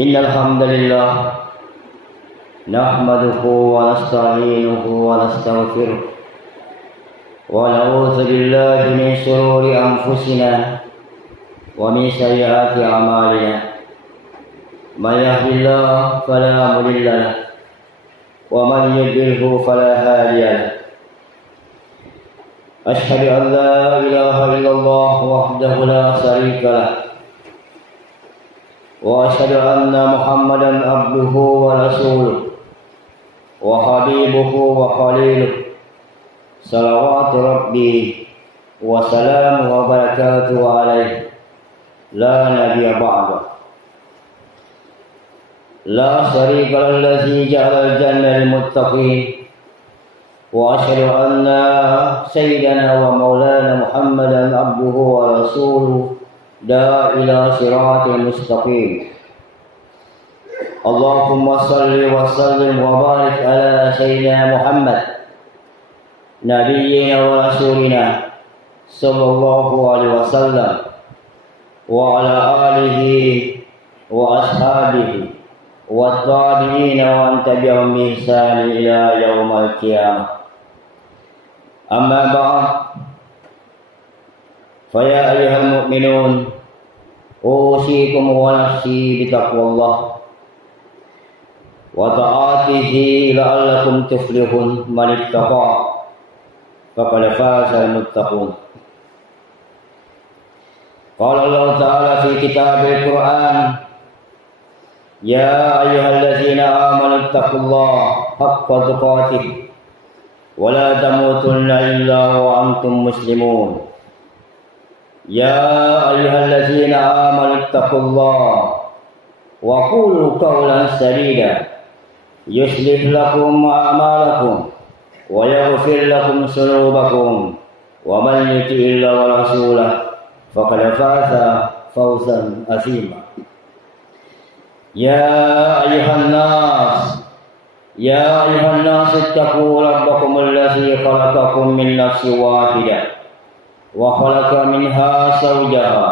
إن الحمد لله نحمده ونستعينه ونستغفره ونعوذ بالله من شرور أنفسنا ومن سيئات أعمالنا. من يهد الله فلا مضل له ومن يضلل فلا هادي له. أشهد أن لا إله إلا الله وحده لا شريك له وأشهد أن محمدا عبده ورسوله وحبيبه وخليله صلوات ربي وسلامه وبركاته عليه لا نبي بعده لا شريك له الذي جعل الجنة للمتقين. وأشهد أن سيدنا ومولانا محمدا عبده ورسوله دا إلى صراط مستقيم. اللهم صل وسلم وبارك على سيدنا محمد نبينا ورسولنا صلى الله عليه وسلم وعلى آله وأصحابه والتابعين ومن تبعهم بإحسان إلى يوم القيامة. أما بعد، فيا أيها المؤمنون أوصيكم ونفسي بتقوى الله وطاعته لعلكم تفلحون. من اتقى فقد فاز المتقون. قال الله تعالى في كتاب القرآن: يا أيها الذين آمنوا اتقوا الله حق تقاته ولا تموتن إلا وأنتم مسلمون. يا أيها الذين آمنوا اتقوا الله وقولوا قولا سديدا يصلح لكم أعمالكم ويغفر لكم ذنوبكم ومن يطع الله ورسوله فقد فاز فوزا عظيما. يا أيها الناس اتقوا ربكم الذي خلقكم من نفس واحدة وخلق منها زوجها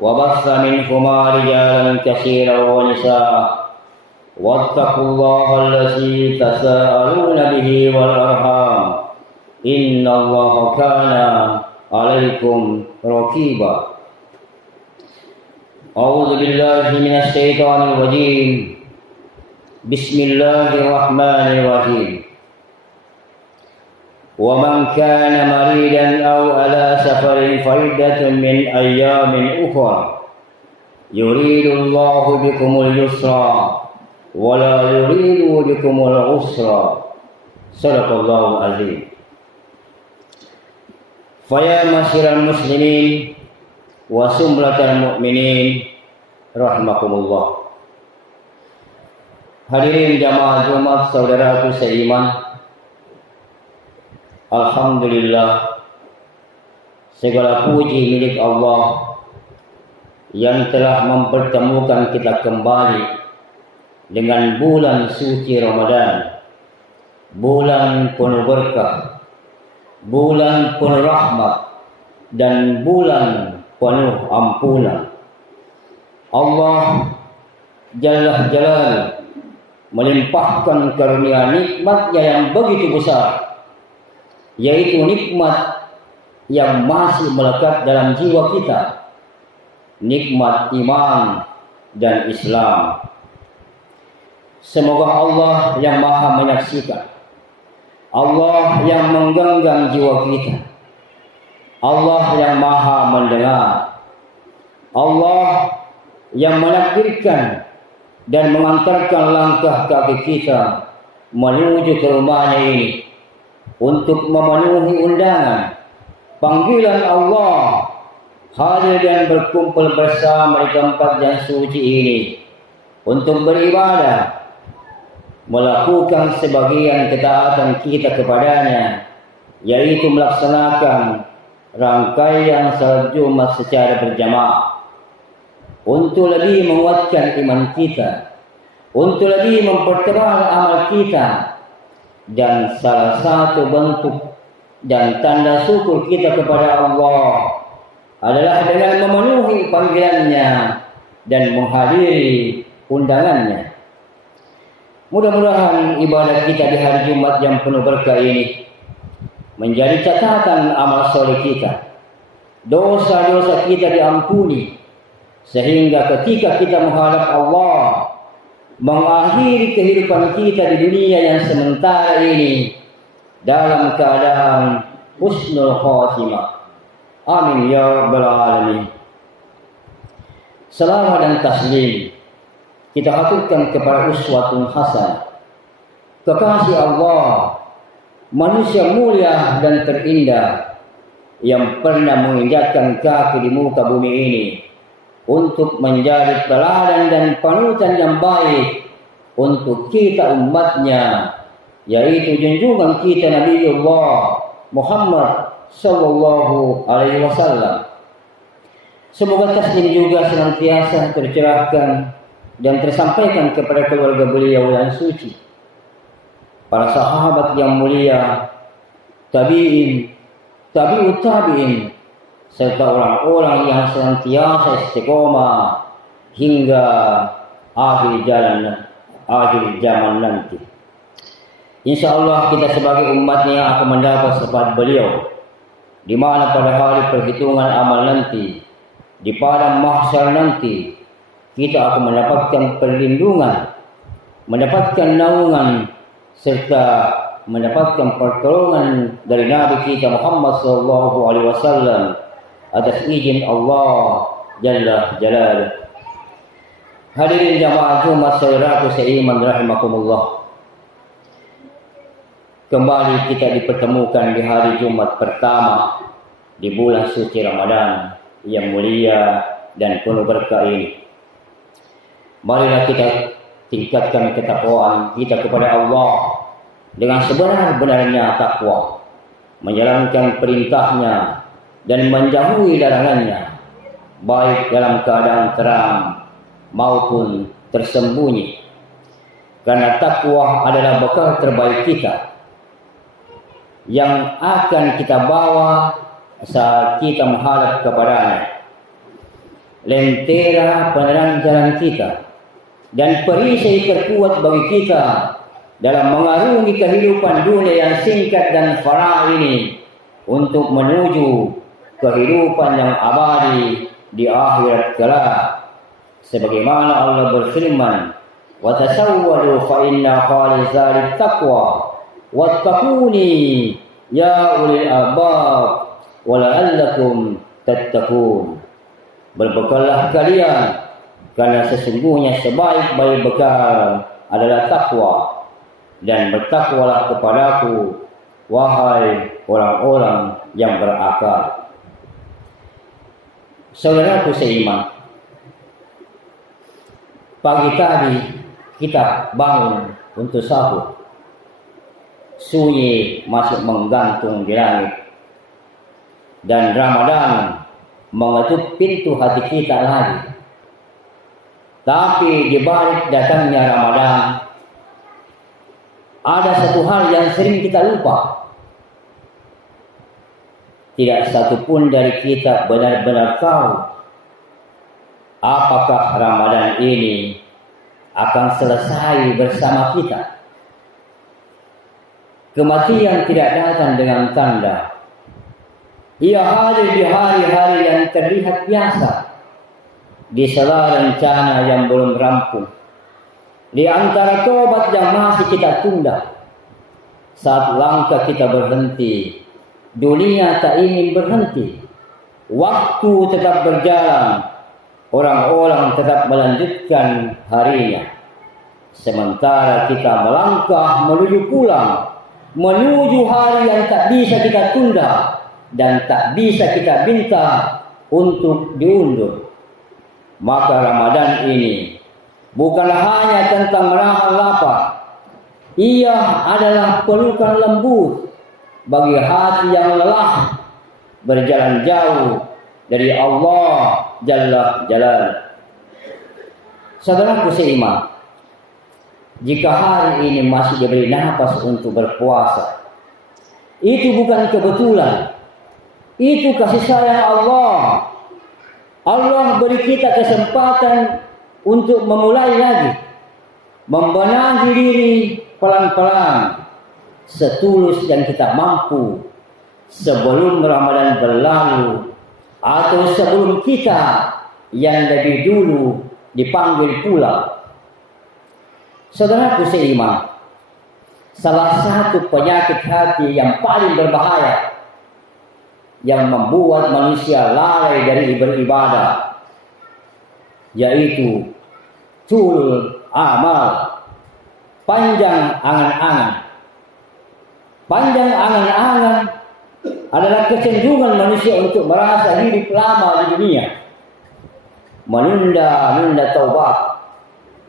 وبث منهما رجالا كثيرا ونساء واتقوا الله الذي تساءلون به والأرحام إن الله كان عليكم رقيبا. أعوذ بالله من الشيطان الرجيم. بسم الله الرحمن الرحيم. ومن كان مريضا أو على سفر فعدة من أيام أخرى يريد الله بكم اليسر ولا يريد بكم العسر. صدق الله العظيم. فيا معشر المسلمين وسمرة المؤمنين rahimakumullah. Hadirin jamaah Jumat, saudaraku seiman, alhamdulillah, segala puji milik Allah yang telah mempertemukan kita kembali dengan bulan suci Ramadan, bulan penuh berkah, bulan penuh rahmat, dan bulan penuh ampunan. Allah Jalla Jalaluhu melimpahkan karunia nikmatnya yang begitu besar, yaitu nikmat yang masih melekat dalam jiwa kita, nikmat iman dan Islam. Semoga Allah yang maha menyaksikan, Allah yang menggenggam jiwa kita, Allah yang maha mendengar, Allah yang menakdirkan dan mengantarkan langkah kaki kita menuju ke rumahnya ini untuk memenuhi undangan panggilan Allah hadir dan berkumpul bersama di tempat yang suci ini untuk beribadah, melakukan sebagian ketaatan kita kepadanya, yaitu melaksanakan rangkaian salat Jumat secara berjamaah untuk lebih menguatkan iman kita, untuk lebih mempertebal amal kita. Dan salah satu bentuk dan tanda syukur kita kepada Allah adalah dengan memenuhi panggilannya dan menghadiri undangannya. Mudah-mudahan ibadah kita di hari Jumat yang penuh berkah ini menjadi catatan amal soleh kita. Dosa-dosa kita diampuni, sehingga ketika kita menghadap Allah, mengakhiri kehidupan kita di dunia yang sementara ini dalam keadaan husnul khatimah. Amin ya rabbal alamin. Salawat dan taslim kita haturkan kepada uswatun hasanah, kekasih Allah, manusia mulia dan terindah yang pernah menginjakkan kaki di muka bumi ini untuk menjadi teladan dan panutan yang baik untuk kita umatnya, yaitu junjungan kita Nabiullah Muhammad sallallahu alaihi wasallam. Semoga taslim juga senantiasa tercerahkan dan tersampaikan kepada keluarga beliau yang suci, para sahabat yang mulia, tabi'in, tabi'ut tabi'in, serta orang-orang yang senantiasa istiqomah hingga akhir zaman nanti. InsyaAllah kita sebagai umatnya akan mendapat syafaat beliau, di mana pada hari perhitungan amal nanti, di padang mahsyar nanti, kita akan mendapatkan perlindungan, mendapatkan naungan, serta mendapatkan pertolongan dari Nabi kita Muhammad SAW atas izin Allah Jalla Jalaluh. Hadirin jamaah Jumat saudaraku seiman rahimakumullah. Kembali kita dipertemukan di hari Jumat pertama di bulan suci Ramadan yang mulia dan penuh berkah ini. Marilah kita tingkatkan ketakwaan kita kepada Allah dengan sebenar-benarnya takwa, menjalankan perintahnya dan menjauhi larangannya, baik dalam keadaan terang maupun tersembunyi. Karena takwa adalah bekal terbaik kita yang akan kita bawa saat kita menghadap kepadanya, lentera penerang jalan kita dan perisai terkuat bagi kita dalam mengarungi kehidupan dunia yang singkat dan fana ini untuk menuju kehidupan yang abadi di akhirat kelak. Sebagaimana Allah berfirman, "Wa tasawwadu fa inna khalizalit taqwa wattaquni ya ulil albab wa la'allakum tattaqun." Berbekallah kalian, karena sesungguhnya sebaik-baik bekal adalah takwa, dan bertakwalah kepadaku, wahai orang-orang yang berakal. Saudaraku seiman, pagi tadi kita bangun untuk sahur. Sunyi masih menggantung di langit, dan Ramadan mengetuk pintu hati kita lagi. Tapi di balik datangnya Ramadan, ada satu hal yang sering kita lupa. Tidak satu pun dari kita benar-benar tahu apakah Ramadan ini akan selesai bersama kita. Kematian tidak datang dengan tanda. Ia hadir di hari-hari yang terlihat biasa, di sela rencana yang belum rampung, di antara tobat yang masih kita tunda. Saat langkah kita berhenti, dunia tak ingin berhenti. Waktu tetap berjalan, orang-orang tetap melanjutkan harinya. Sementara kita melangkah menuju pulang, menuju hari yang tak bisa kita tunda dan tak bisa kita minta untuk diundur. Maka Ramadan ini bukan hanya tentang menahan lapar. Ia adalah pelukan lembut bagi hati yang lelah berjalan jauh dari Allah Jalla Jalaluh. Saudaraku seiman, jika hari ini masih diberi nafas untuk berpuasa, itu bukan kebetulan. Itu kasih sayang Allah. Allah beri kita kesempatan untuk memulai lagi, membenahi diri pelan-pelan, setulus yang kita mampu sebelum Ramadan berlalu atau sebelum kita yang lebih dulu dipanggil pula. Saudaraku seiman, salah satu penyakit hati yang paling berbahaya yang membuat manusia lalai dari beribadah, yaitu tulul amal, panjang angan-angan. Panjang angan-angan adalah kecenderungan manusia untuk merasa hidup lama di dunia, menunda taubat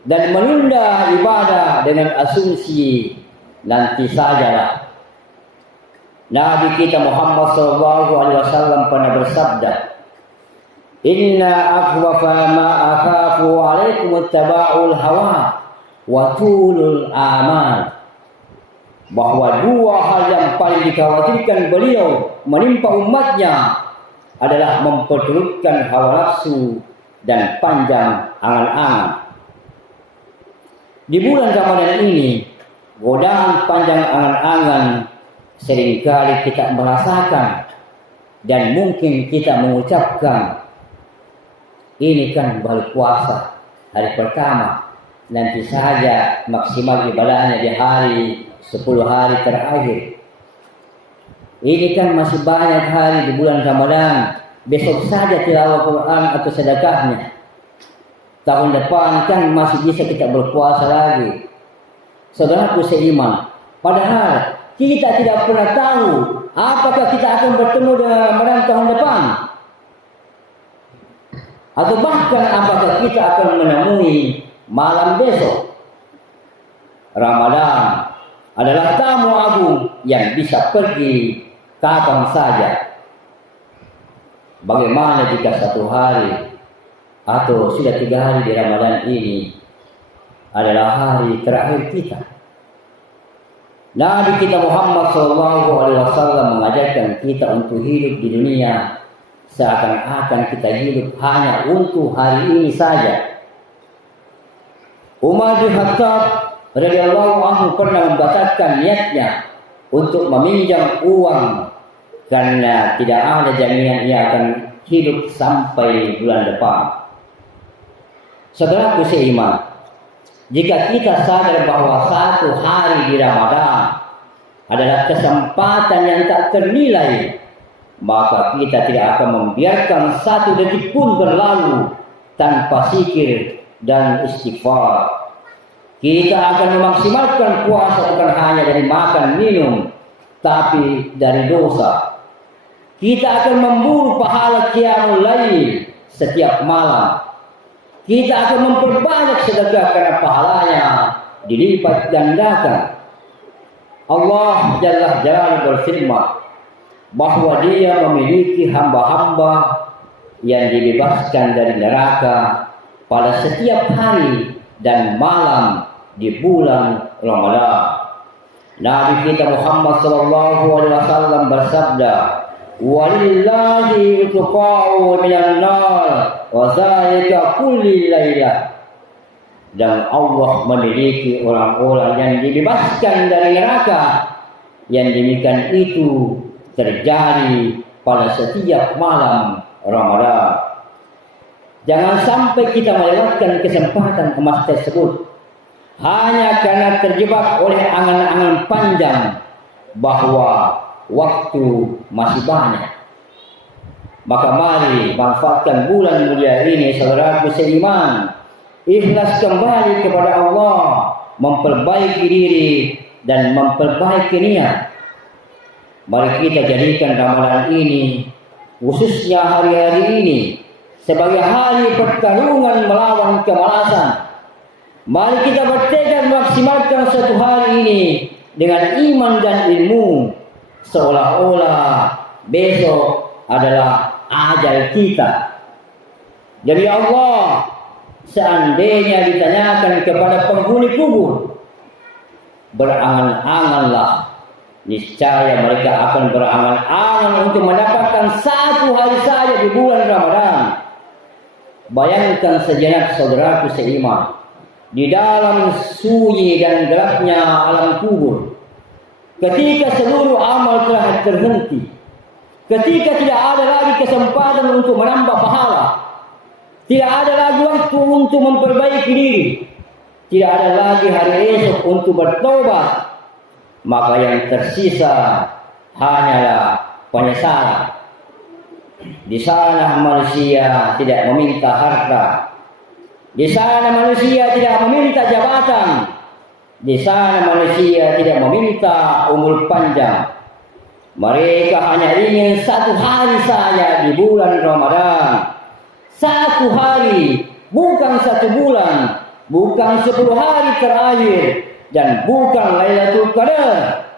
dan menunda ibadah dengan asumsi nanti sajalah. Nabi kita Muhammad SAW pernah bersabda, "Inna akhwafa ma akhafu alaikum ittaba'ul hawa wa tulul amal." Bahwa dua hal yang paling dikhawatirkan beliau menimpa umatnya adalah memperturutkan hawa nafsu dan panjang angan-angan. Di bulan Ramadan ini, godaan panjang angan-angan seringkali kita merasakan dan mungkin kita mengucapkan, ini kan baru puasa hari pertama, nanti saja maksimal ibadahnya di hari 10 hari terakhir. Ini kan masih banyak hari di bulan Ramadan, besok saja tilawah Quran atau sedekahnya. Tahun depan kan masih bisa kita berpuasa lagi. Saudaraku seiman, padahal kita tidak pernah tahu apakah kita akan bertemu dengan Ramadan tahun depan, atau bahkan apakah kita akan menemui malam besok. Ramadan adalah tamu agung yang bisa pergi kapan saja. Bagaimana jika 1 hari atau sudah 3 hari di Ramadan ini adalah hari terakhir kita? Nabi kita Muhammad SAW mengajarkan kita untuk hidup di dunia seakan-akan kita hidup hanya untuk hari ini saja. Umar bin Khattab radhiyallahu anhu pernah membatalkan niatnya untuk meminjam uang karena tidak ada jaminan ia akan hidup sampai bulan depan. Saudaraku seiman, jika kita sadar bahwa 1 hari di Ramadan adalah kesempatan yang tak ternilai, maka kita tidak akan membiarkan 1 detik pun berlalu tanpa zikir dan istighfar. Kita akan memaksimalkan puasa bukan hanya dari makan minum, tapi dari dosa. Kita akan memburu pahala qiyamul lail setiap malam. Kita akan memperbanyak sedekah karena pahalanya dilipat gandakan. Allah Jalla Jalaluhu berfirman bahwa Dia memiliki hamba-hamba yang dibebaskan dari neraka pada setiap hari dan malam di bulan Ramadan. Nabi kita Muhammad SAW bersabda, "Walillahi utqa'u minan nar wa zalika kulli lailah." Dan Allah memiliki orang-orang yang dibebaskan dari neraka, yang demikian itu terjadi pada setiap malam Ramadan. Jangan sampai kita melewatkan kesempatan emas tersebut hanya karena terjebak oleh angan-angan panjang bahwa waktu masih banyak. Maka mari manfaatkan bulan mulia ini, saudaraku seiman. Ikhlas kembali kepada Allah, memperbaiki diri dan memperbaiki niat. Mari kita jadikan Ramadan ini, khususnya hari-hari ini, sebagai hari pertarungan melawan kemalasan. Mari kita bertekad maksimalkan 1 hari ini dengan iman dan ilmu, seolah-olah besok adalah ajal kita. Demi Allah, seandainya ditanyakan kepada penghuni kubur, berangan-anganlah, niscaya mereka akan berangan-angan untuk mendapatkan 1 hari saja di bulan Ramadan. Bayangkan sejenak saudaraku seiman, di dalam sunyi dan gelapnya alam kubur, ketika seluruh amal telah terhenti, ketika tidak ada lagi kesempatan untuk menambah pahala, tidak ada lagi waktu untuk memperbaiki diri, tidak ada lagi hari esok untuk bertobat, maka yang tersisa hanyalah penyesalan. Di sana manusia tidak meminta harta, di sana manusia tidak meminta jabatan, di sana manusia tidak meminta umur panjang. Mereka hanya ingin satu hari saja di bulan Ramadan, satu hari, bukan satu bulan, bukan 10 hari terakhir, dan bukan Lailatul Qadar.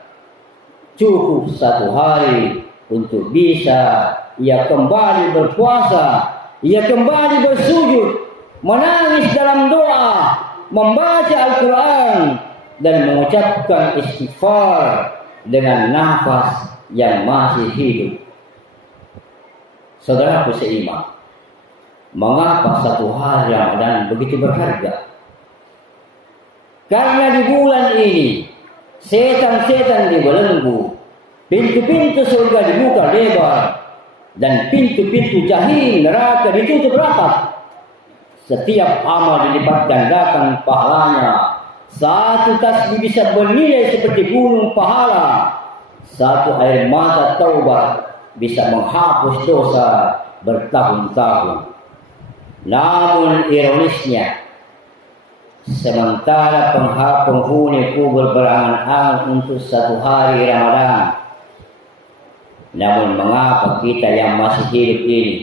Cukup satu hari untuk bisa ia kembali berpuasa, ia kembali bersujud, menangis dalam doa, membaca Al-Quran, dan mengucapkan istighfar dengan nafas yang masih hidup. Saudaraku seiman, mengapa satu hari Ramadan begitu berharga? Karena di bulan ini setan-setan dibelenggu, pintu-pintu surga dibuka lebar, dan pintu-pintu jahim neraka ditutup rapat. Setiap amal dilipat gandakan pahalanya. Satu tasbih bisa bernilai seperti gunung pahala. Satu air mata taubat bisa menghapus dosa bertahun-tahun. Namun ironisnya, sementara penghuni kubur berangan-angan untuk satu hari Ramadan, namun mengapa kita yang masih hidup ini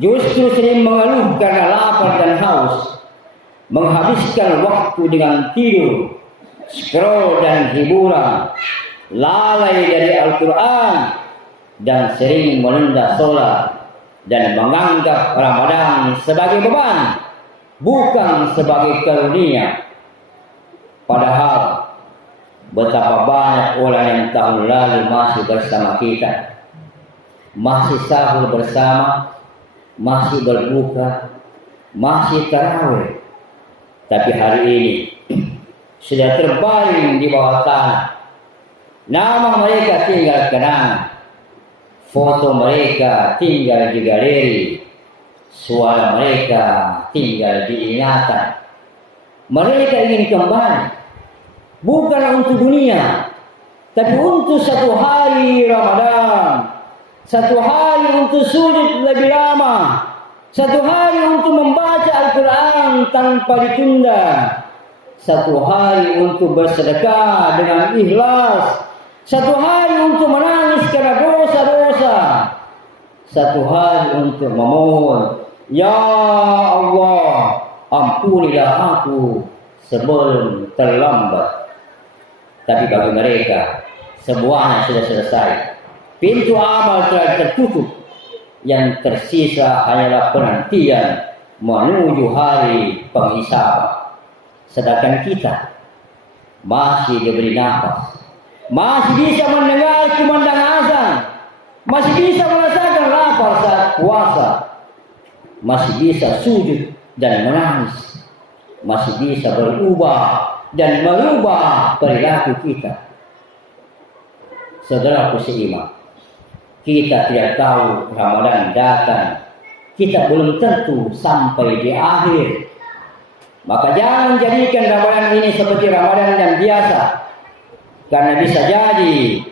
justru sering mengeluh karena lapar dan haus, menghabiskan waktu dengan tidur, scroll dan hiburan, lalai dari Al-Quran, dan sering menunda sholat, dan menganggap Ramadan sebagai beban, bukan sebagai karunia. Padahal betapa banyak orang yang tahun lalu masih bersama kita, masih sahur bersama, masih berbuka, masih tarawih, tapi hari ini sudah terbaring di bawah tanah. Nama mereka tinggal kenangan, foto mereka tinggal di galeri, suara mereka tinggal di ingatan. Mereka ingin kembali, bukan untuk dunia, tapi untuk satu hari Ramadan, satu hari untuk sujud lebih lama, satu hari untuk membaca Al-Quran tanpa ditunda, satu hari untuk bersedekah dengan ikhlas, satu hari untuk menangis karena dosa-dosa, satu hari untuk memohon, Ya Allah, ampunilah aku sebelum terlambat. Tapi bagi mereka, semuanya sudah selesai. Pintu amal telah tertutup. Yang tersisa hanyalah penantian menuju hari penghisaban. Sedangkan kita masih diberi nafas, masih bisa mendengar kumandang azan, masih bisa merasakan lapar saat puasa, masih bisa sujud dan menangis, masih bisa berubah dan merubah perilaku kita. Saudaraku seiman, kita tidak tahu Ramadan datang, kita belum tentu sampai di akhir. Maka jangan jadikan Ramadan ini seperti Ramadan yang biasa, karena bisa jadi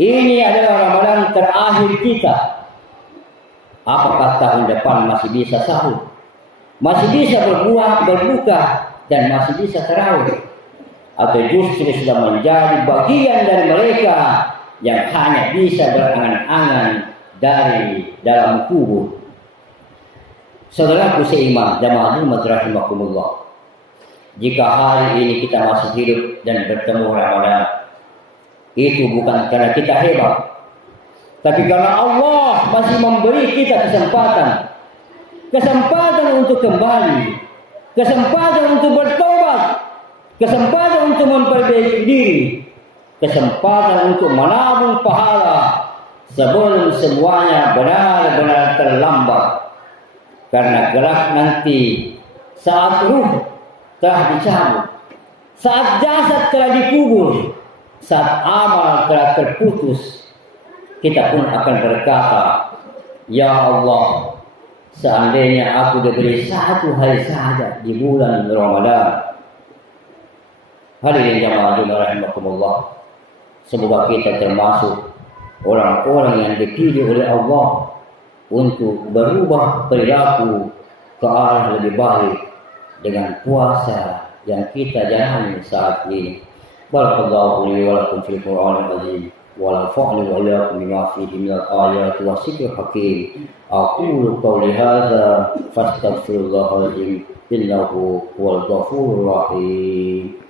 ini adalah Ramadan terakhir kita. Apakah tahun depan masih bisa sahur, masih bisa berbuka, dan masih bisa tarawih? Atau justru sudah menjadi bagian dari mereka yang hanya bisa berangan-angan dari dalam kubur? Saudaraku seiman, jamaah umat rahimakumullah, jika hari ini kita masih hidup dan bertemu Ramadan, itu bukan karena kita hebat, tapi karena Allah masih memberi kita kesempatan untuk kembali, kesempatan untuk bertobat, kesempatan untuk memperbaiki diri, kesempatan untuk menabung pahala sebelum semuanya benar-benar terlambat. Karena kelak nanti saat ruh telah dicabut, saat jasad telah dikubur, saat amal telah terputus, kita pun akan berkata, ya Allah, seandainya aku diberi satu hari saja di bulan Ramadan. Hadirin jamaah rahimakumullah, semoga kita termasuk orang-orang yang dipilih oleh Allah untuk berubah perilaku ke arah lebih baik dengan puasa yang kita jalani saat ini. Barakallahu li wa lakum fil Qur'anil azim wa nafa'ani wa iyyakum bima fihi minal ayati was zikril hakim. Aqulu qawli hadza fastaghfirullahal azim innahu huwal ghafurur rahim.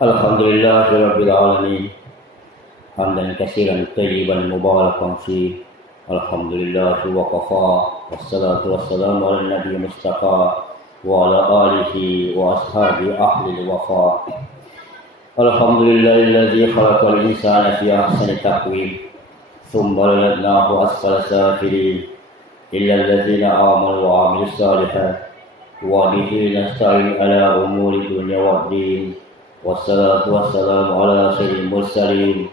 Alhamdulillahirabbil alamin. Hamdan katsiran thayyiban mubarakan fi. Alhamdulillah wa qafa. Wassalatu wassalamu ala nabiyyi mustafa wa ala alihi wa ashabi ahli wafa. Alhamdulillahilladzi khalaqal insana fi ahsani taqwim. Thumma radadnahu asfala safilin. Illa alladzina amanu wa amilus shalihat. Wa bihi nasta'in ala umuri dunya waddin. Wassalatu wassalamu ala sayyidil mursalin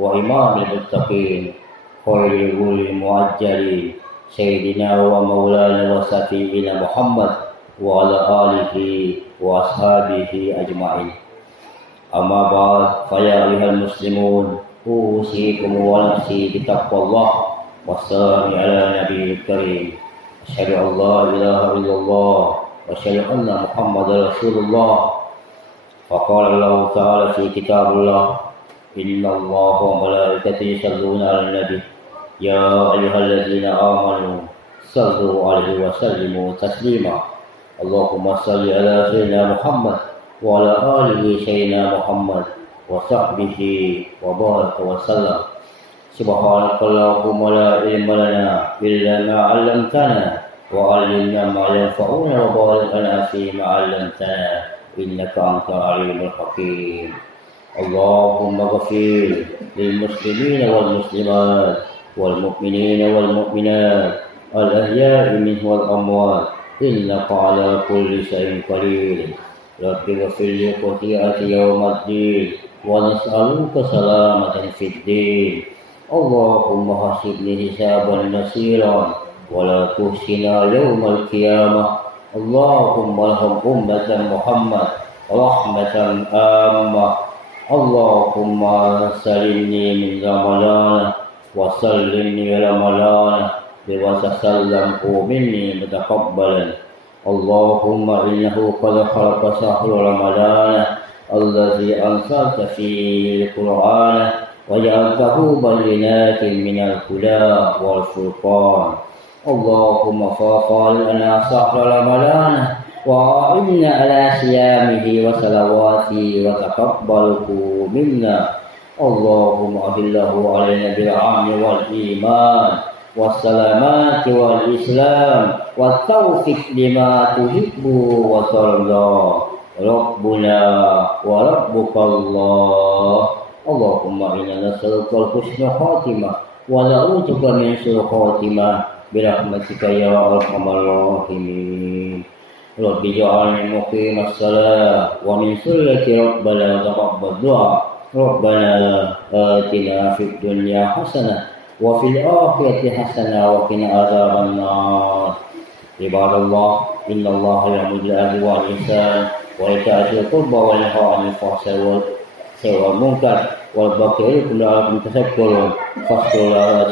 wa imamil muttaqin khairil wulil muajjalin sayyidina wa maulana wa safiina Muhammad wa ala alihi wa ashabihi ajma'in. Amma ba'd, fa ya ayyuhal muslimun, usikum wa nafsi bitaqwallah. Wassalamu ala nabiyil karim. Asyhadu an la ilaha illallah wa asyhadu anna Muhammadar Rasulullah. فقال الله تعالى في كتاب الله إن الله وملائكته يصلون على النبي يا أيها الذين آمنوا صلوا عليه وسلموا تسليما اللهم صل على سيدنا محمد وعلى آله سيدنا محمد وصحبه وبارك وسلم. سبحانك اللهم لا علم لنا إلا ما علمتنا وعلمنا ما ينفعنا وبارك لنا فيما علمتنا إنك أنت العليم الحكيم. اللهم اغفر للمسلمين والمسلمات والمؤمنين والمؤمنات الأحياء منهم والأموات إنك على كل شيء قدير. رب اغفر لي خطيئتي يوم الدين ونسألك سلامة في الدين. اللهم حسبني حسابا يسيرا ولا تحسنا يوم القيامة. اللهم ارحم أمة محمد رحمة عامة. اللهم سلمني من رمضان وسلمني رمضان وتسلمه مني متقبلا. اللهم إنه قد خلق شهر رمضان الذي أنزلت فيه القرآن وجعلته بينات من الهدى والفرقان. اللهم فاقل لنا شهر رمضان وأعنا على صيامه وصلواته وتقبله منا. اللهم أهله علينا بالعمل والإيمان والسلامات والإسلام والتوفيق لما تحب وترضى. ربنا وربك الله. اللهم إنا نسألك الحسن خاتمة ونعوذ بك من سوء خاتمة برحمتك يا أرحم الراحمين. رب اجعلني مقيم الصلاة ومن ذريتي ربنا تقبل دعاء. ربنا آتنا في الدنيا حسنة وفي الآخرة حسنة وقنا عذاب النار. عباد الله إن الله يأمر بالعدل والإحسان وإيتاء ذي القربى وينهى عن الفحشاء والمنكر والبغي يعظكم لعلكم تذكرون. فاذكروا الله